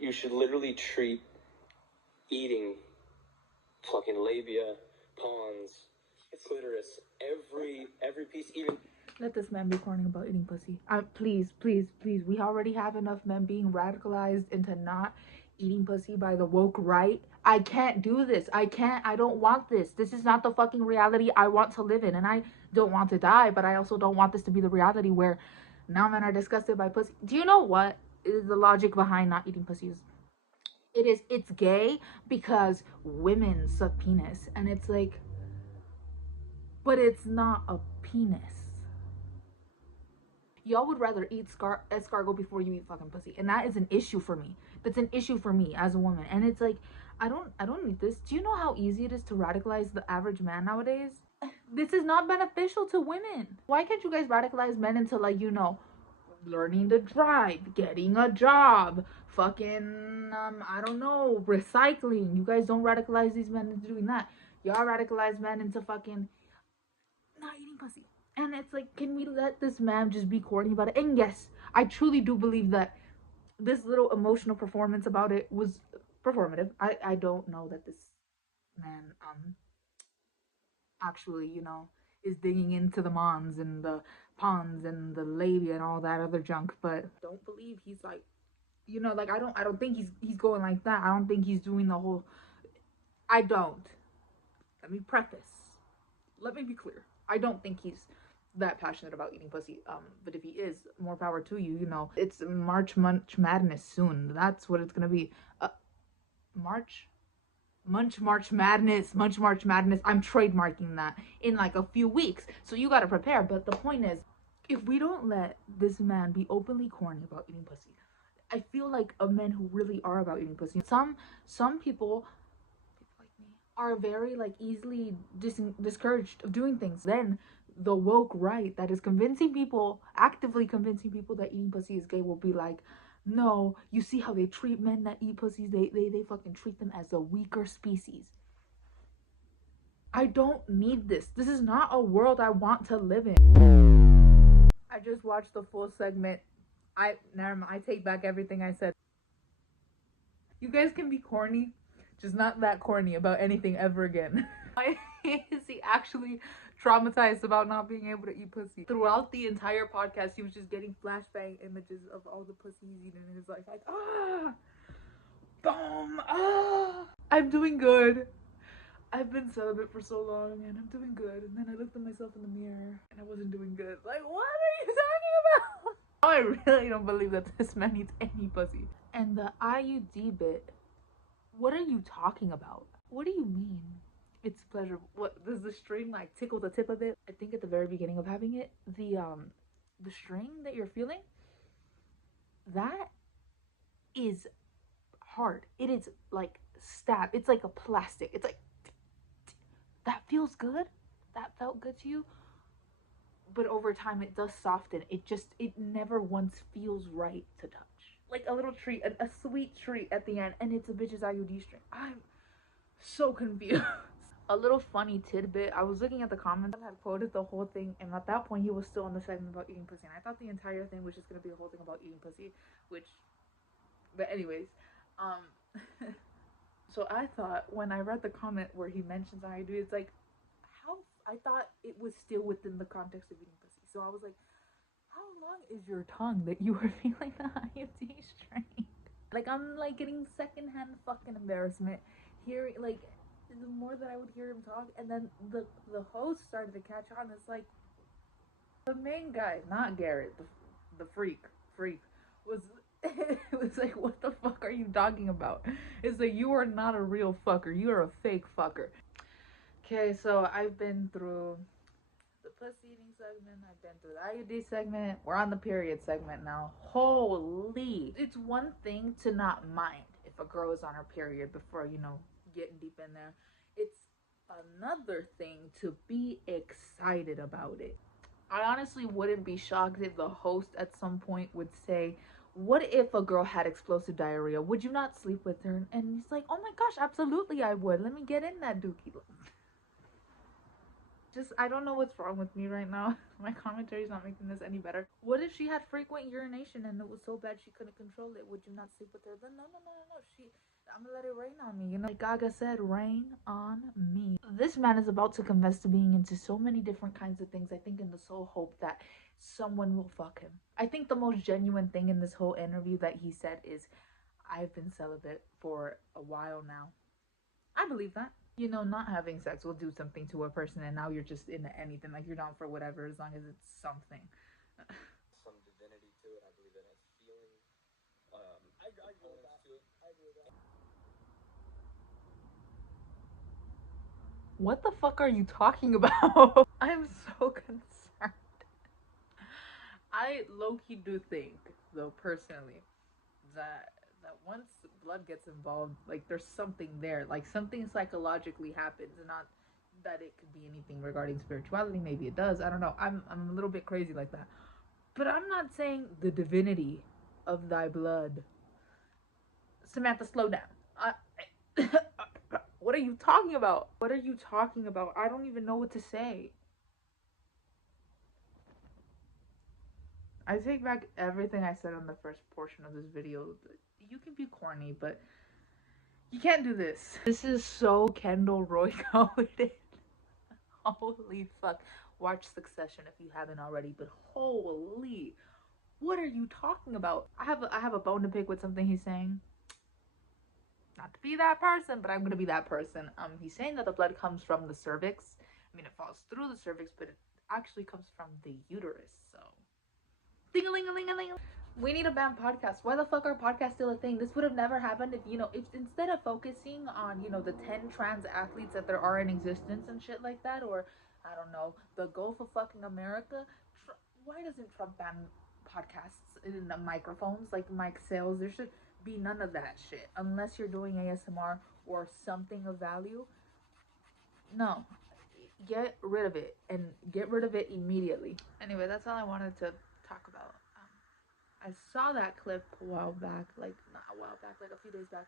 You should literally treat eating fucking labia, pons, clitoris, every piece, even... Let this man be corny about eating pussy. Please, please, please. We already have enough men being radicalized into not eating pussy by the woke right. I can't do this. I don't want this. This is not the fucking reality I want to live in. And I don't want to die, but I also don't want this to be the reality where now men are disgusted by pussy. Do you know what is the logic behind not eating pussies? It's gay because women suck penis. And it's like, but it's not a penis. Y'all would rather eat escargot before you eat fucking pussy, and that is an issue for me. That's an issue for me as a woman. And it's like, I don't need this. Do you know how easy it is to radicalize the average man nowadays? This is not beneficial to women. Why can't you guys radicalize men into, like, you know, learning to drive, getting a job, fucking I don't know, recycling? You guys don't radicalize these men into doing that. Y'all radicalize men into fucking not eating pussy. And it's like, can we let this man just be corny about it? And yes, I truly do believe that this little emotional performance about it was performative. I don't know that this man actually, you know, is digging into the mons and the pons and the labia and all that other junk, but don't believe he's like, you know, like I don't think he's going like that. I don't think he's doing the whole... I don't. Let me preface. Let me be clear. I don't think he's that passionate about eating pussy. But if he is, more power to you. You know, it's March Madness soon. That's what it's gonna be. March Madness. I'm trademarking that in like a few weeks. So you gotta prepare. But the point is, if we don't let this man be openly corny about eating pussy, I feel like men who really are about eating pussy. Some people like me are very like easily discouraged of doing things. Then the woke right that is actively convincing people that eating pussy is gay will be like, no, you see how they treat men that eat pussies? They fucking treat them as a weaker species. I don't need this. This is not a world I want to live in. I just watched the full segment. Never mind, I take back everything I said. You guys can be corny, just not that corny about anything ever again. Why is he actually traumatized about not being able to eat pussy? Throughout the entire podcast, he was just getting flashbang images of all the pussy he's eaten in his life. Like, boom, I'm doing good. I've been celibate for so long and I'm doing good. And then I looked at myself in the mirror and I wasn't doing good. Like, what are you talking about? I really don't believe that this man eats any pussy. And the IUD bit, what are you talking about? What do you mean? It's pleasurable. What does the string like tickle the tip of it? I think at the very beginning of having it, the string that you're feeling, that is hard. It is like stab. It's like a plastic. It's like, that feels good. That felt good to you. But over time it does soften. It never once feels right to touch. Like a little treat, a sweet treat at the end, and it's a bitch's IUD string. I'm so confused. A little funny tidbit, I was looking at the comments and had quoted the whole thing, and at that point he was still on the segment about eating pussy, and I thought the entire thing was just gonna be a whole thing about eating pussy, but anyways, so I thought when I read the comment where he mentions IUD, it's like, I thought it was still within the context of eating pussy, so I was like, how long is your tongue that you were feeling the IUD string? Like, I'm like getting secondhand fucking embarrassment hearing, like, the more that I would hear him talk, and then the host started to catch on. It's like, the main guy, not Garrett, the freak was it was like, what the fuck are you talking about? It's like, you are not a real fucker, you are a fake fucker. Okay, so I've been through the pussy eating segment, I've been through the IUD segment, we're on the period segment now. Holy, it's one thing to not mind if a girl is on her period before, you know, getting deep in there. It's another thing to be excited about it. I honestly wouldn't be shocked if the host at some point would say, what if a girl had explosive diarrhea? Would you not sleep with her? And he's like, oh my gosh, absolutely I would. Let me get in that dookie. I don't know what's wrong with me right now. My commentary is not making this any better. What if she had frequent urination and it was so bad she couldn't control it? Would you not sleep with her? Then no. I'm gonna let it rain on me. You know, like Gaga said, rain on me. This man is about to confess to being into so many different kinds of things. I think in the sole hope that someone will fuck him. I think the most genuine thing in this whole interview that he said is, I've been celibate for a while now. I believe that. You know, not having sex will do something to a person, and now you're just into anything. Like, you're down for whatever as long as it's something. Some divinity to it. I believe it has feeling. I agree with that. I agree with that. What the fuck are you talking about? I'm so concerned. I low-key do think, though, personally, that once blood gets involved, like, there's something there. Like, something psychologically happens, and not that it could be anything regarding spirituality. Maybe it does. I don't know. I'm a little bit crazy like that. But I'm not saying the divinity of thy blood. Samantha, slow down. What are you talking about? What are you talking about? I don't even know what to say. I take back everything I said on the first portion of this video. You can be corny, but you can't do this. This is so Kendall Roy coded. Holy fuck. Watch Succession if you haven't already, but holy, what are you talking about? I have a bone to pick with something he's saying. Not to be that person, but I'm gonna be that person. He's saying that the blood comes from the cervix. I mean, it falls through the cervix, but it actually comes from the uterus. So, ding-a-ling-a-ling-a-ling. We need a ban podcast. Why the fuck are podcasts still a thing? This would have never happened if, you know, if instead of focusing on, you know, the 10 trans athletes that there are in existence and shit like that, or I don't know, the Gulf of fucking America. Why doesn't Trump ban podcasts in the microphones like mic sales? There should be none of that shit unless you're doing ASMR or something of value. No, get rid of it, and get rid of it immediately. Anyway, that's all I wanted to talk about. I saw that clip a while back, like not a while back, like a few days back,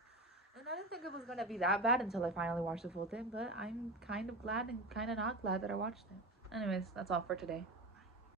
and I didn't think it was gonna be that bad until I finally watched the full thing. But I'm kind of glad and kind of not glad that I watched it. Anyways, that's all for today.